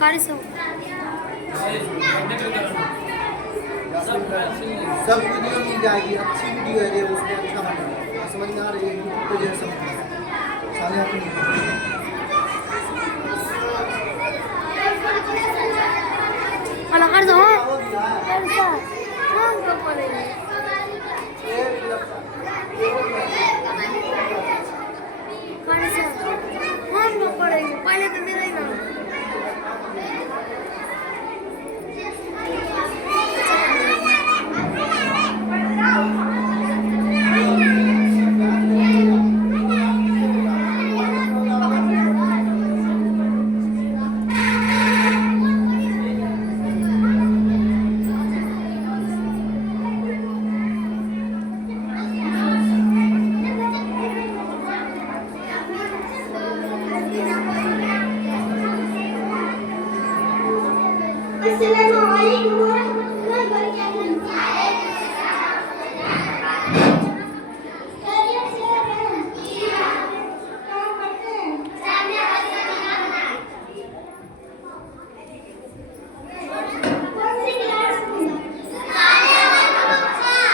सरकारी से हो। सब वीडियो मिल जाएगी, अच्छी वीडियो है ये, उसमें अच्छा बनेगा। समझ में आ रही है यूट्यूब पे जो है सब सारे अपनी कलाकार जो हैं ऐसा हम तो पढ़ेंगे कौन सा हम तो पढ़ेंगे पहले तो मेरा ही नाम Assalamualaikum warahmatullahi wabarakatuh. Kalian silakan. Iya. Kamu pernah? Saya pernah. Kau sih kelas? Saya pernah.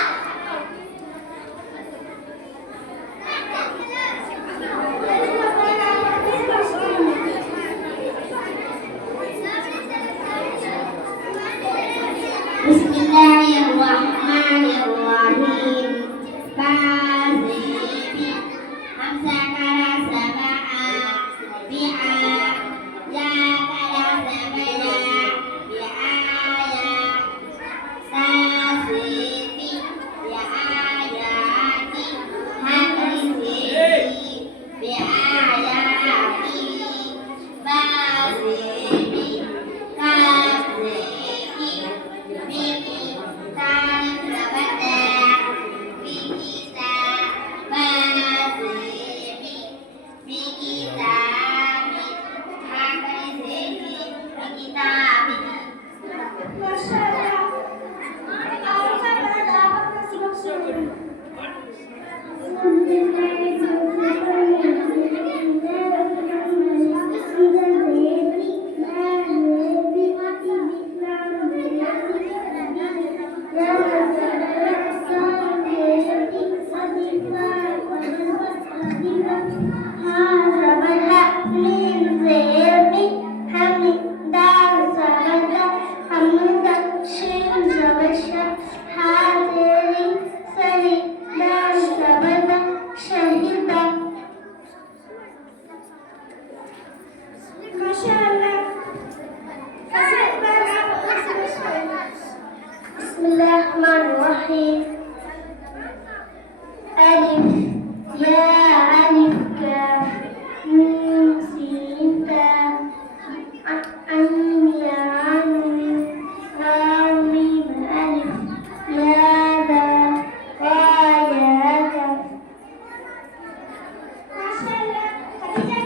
Bismillahirrahmanirrahim. Basibi hamzah kara saba'a bi'a ya kara sabaya bi'aya sasibi ya ayati hakrizi bi'ayati basibi kasribi bibi tarif sabada bikita basibi bikitabi hakrizi bikitabi. Masya Allah. Aku kan ada apa kasih maksudnya? Bismillahirrahmanirrahim. Alif ya alif kaf mim sin ta ain ya ain lam mim alif ya dal wa ya kaf. Masyaallah, Khadijah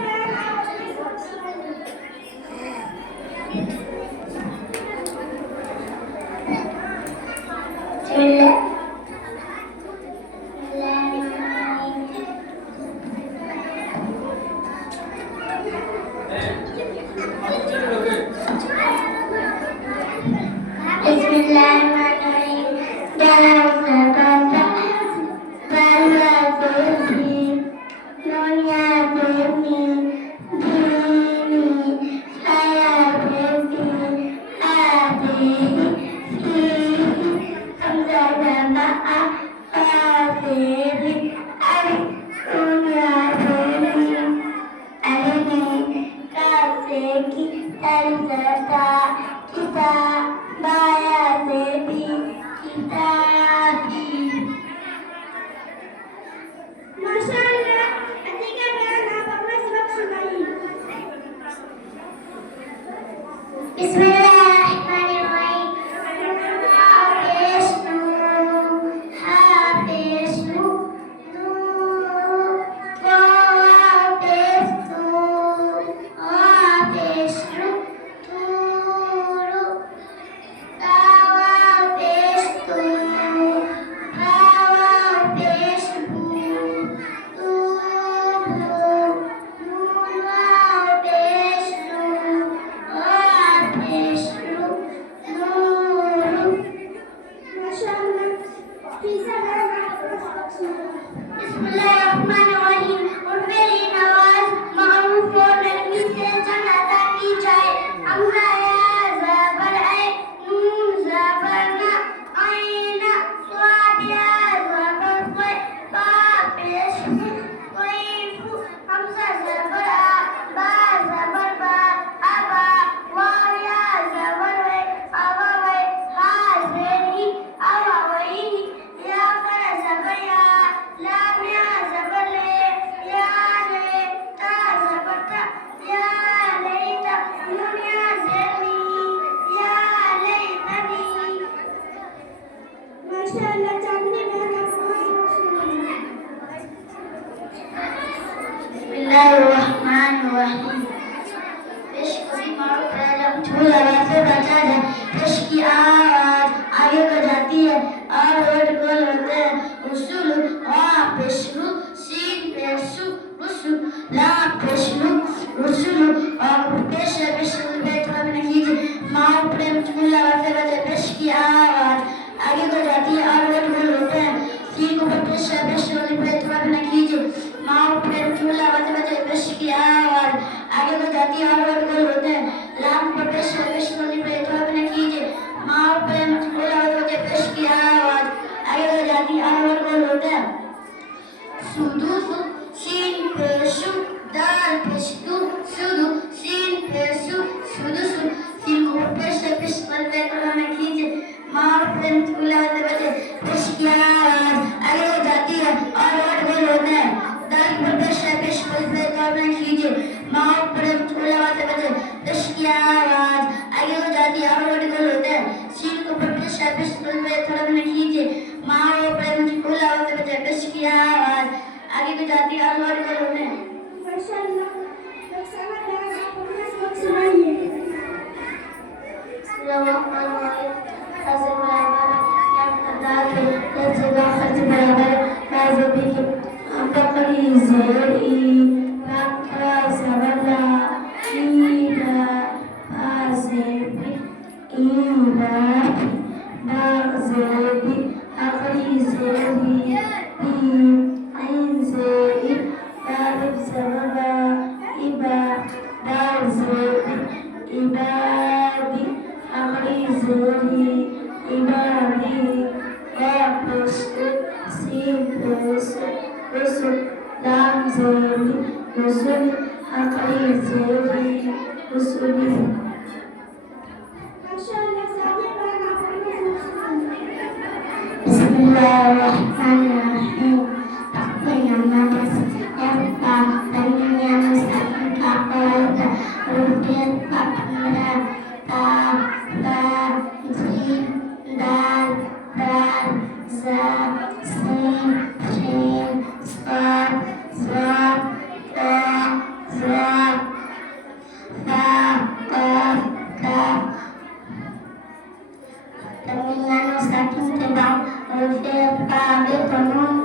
Bismillahirrahmanirrahim. Dalam sabada bala bumi dunia bumi bumi saya bumi adi hamzah माशाअल्लाह जानने वाला बिस्मिल्लाहिर्रहमानिर्रहीम। पेश कभी मारो प्यारा झूला वैसे बचा जाए। पेश की आवाज आगे को जाती है और वर्ड गोल होते हैं। उसूल वा पेशलू सीन पेशु रुसु ला पेशलू रुसुलु और पेश पेशलू बेट में नहीं माओ प्रेम झूला वैसे बचा। पेश की आवाज आगे को जाती है और वर्ड गोल होते हैं। सीन को पेश पेशलू बेट में नहीं माओ प्रेम झूला वैसे बचा। पेश की आवाज आगे को जाती है और वर्ड गोल होते हैं। लाम पर पेश पेशलू बेट में नहीं माओ प्रेम झूला वैसे बचा। पेश की आवाज आगे को जाती है और वर्ड गोल होते हैं। सुदुसु sin pesu dal pesu sudu sin pesu sudusu sin को पेश पेश पर बेटा में खींचे मार प्रेम झूला से बचे। पेश की आवाज आगे हो जाती है और वर्ड गोल होते हैं। दाल पर पेश पर बेटा में खींचे मार प्रेम झूला से बचे। पेश की आवाज आगे हो जाती है और वर्ड गोल होते हैं। sin को पेश पर बेटा में खींचे मार प्रेम झूला से बचे। पेश की आवाज आगे को जाती है और वर्ड गोल होते हैं। माशाअल्लाह बख्शाना प्यारा आप सुनाइए। ibadi amri zuri ibadi wapustu simpusu usul lam zuri usul amri zuri usuli. Bismillahirrahmanirrahim. Takbir yang manis empah tanya mustaqim kapalda rupiah kapalda ta ta jim dal dal za sin shin sa za ta za ta kaf kaf. Dengan mustaqim tentang rupiah kabel penuh